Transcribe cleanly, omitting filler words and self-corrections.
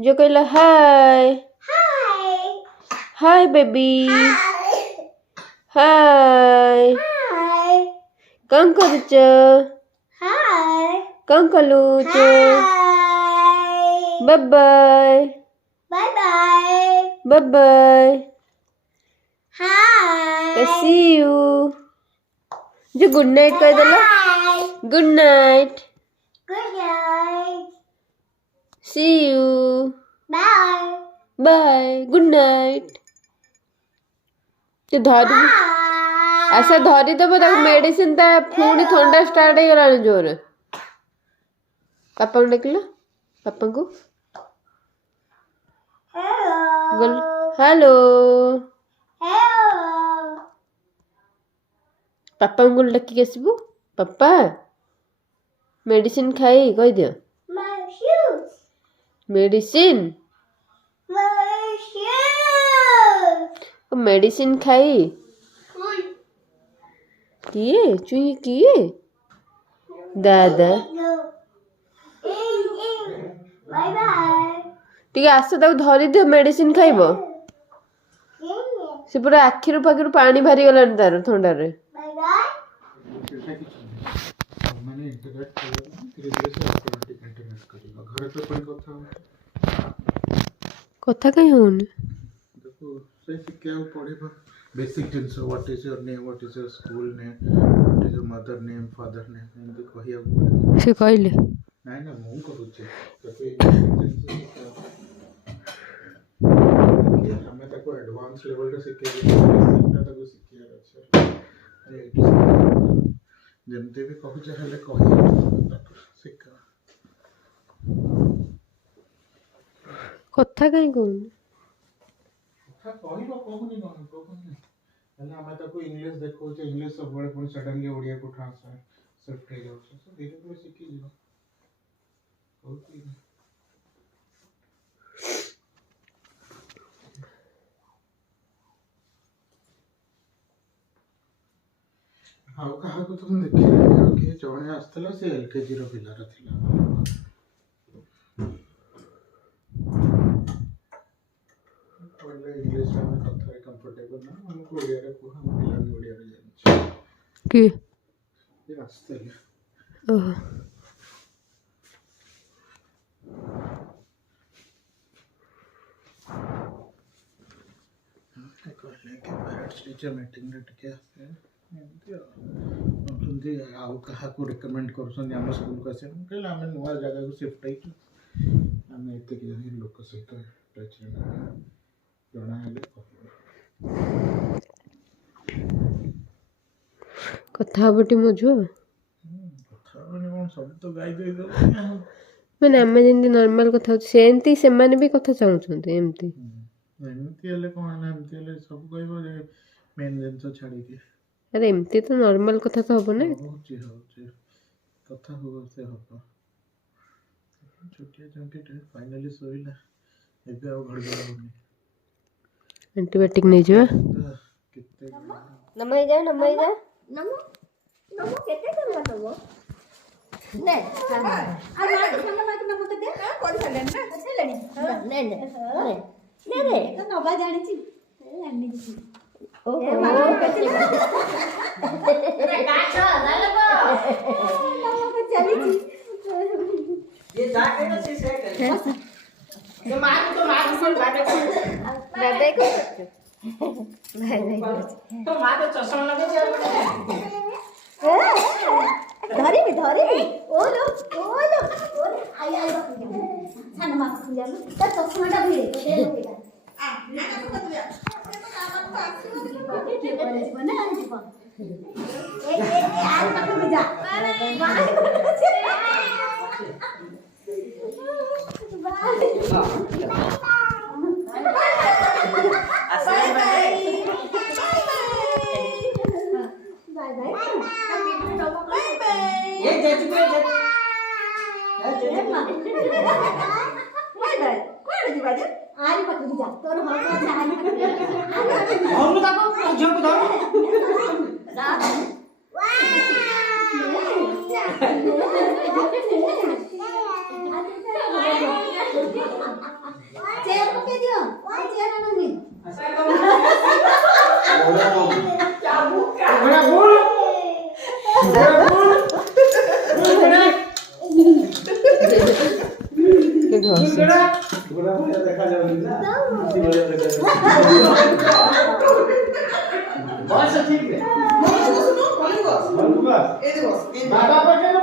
जो कहला हाय hi baby hi कौन करुच कौन कलुच bye bye bye bye see you जो गुड नाइट कह देला good night see you bye good night धरी आशा धरी दब मेडिसिन ता पुणी थंडा स्टार्ट हो गला जोर पापा को डाकिल पापा को हेलो पापा को डाकिक आसबू पापा मेडिसिन खाई कह दियो मेडिसिन मेडिसिन खाई किए चुई किए दादा टी आस धरी दियो मेडिसिन खाइब से पूरा आखिर पाखिर पानी बाहरी गला तार थंडार कथा कहीं होनी basic genus what is your name what is your school name what is your mother name father name and कहिया से कहले नहीं ना मु करूचे हमें ताको एडवांस लेवल रे सिखे बेसिकटा ताको सिखिया अच्छा जेमते भी कहू चाहे कहिया सिखा कथा कहीं कहूनी कथा कहबो कहूनी कहूनी हेला हमें ताको इंग्लिश देखो जे इंग्लिश सब बड़े पुणी सडनली ओडिया को ट्रांसलेट शिफ्ट हो जाउछ सो धीरे धीरे सिखी जीव ओके हाउ कहा को तुम देखि के जणे आस्तला से एलकेजी रो पिलार थिला इंग्लिश में कथा कंफर्टेबल ना हमको ओडिया रे को हम पिला भी ओडिया रे जानि के ये आस्ते ओह कहले के पेरेंट्स टीचर मीटिंग रे टिके आसे एमती आउ कहा को रिकमेंड करसन हम स्कूल का से कहले हम नवा जगह को शिफ्ट आई हम एते के जानि लोक सहित टच में जणा हेले कथा बटी मजो कथा माने कोन सब तो गाई दे दो मैंने आम जमी नॉर्मल कथा सेमती से भी कथा चाहते एमती एमती हेले कोन एमती हेले सब कहबो जे मेन जिंस छाड़ी के अरे एमती तो नॉर्मल कथा तो हबो ना होची कथा हो से हबो छोटिया चंकेट फाइनली सोइला एबे आ घर गला होनी एंटीबायोटिक नहीं जो कितने नमई जा नमो नमो केते करला नमो ने आ मात नमो तो दे कोन छले ना छले ने ने तो नबा जानि छी जानि छी ओहो गाछो दालबो नमो के चली छी ये जा के ना से कर ये मार कोन बाटे दादा को नहीं तो मां तो चश्मा लगे धरी भी ओलो आई सान मां को जा तो चश्माटा भी दे बेटा आ ना तो दिया के बोले बना जीव ए आज तक में जा घोड़ा बोल घोड़ा बोल घोड़ा के घर से घोड़ा घोड़ा बढ़िया देखा जाओगी ना हाथी बढ़िया देखा जाओगी बस ठीक है सुनो सुनो बोलिंग बस बाबा पर क्या ना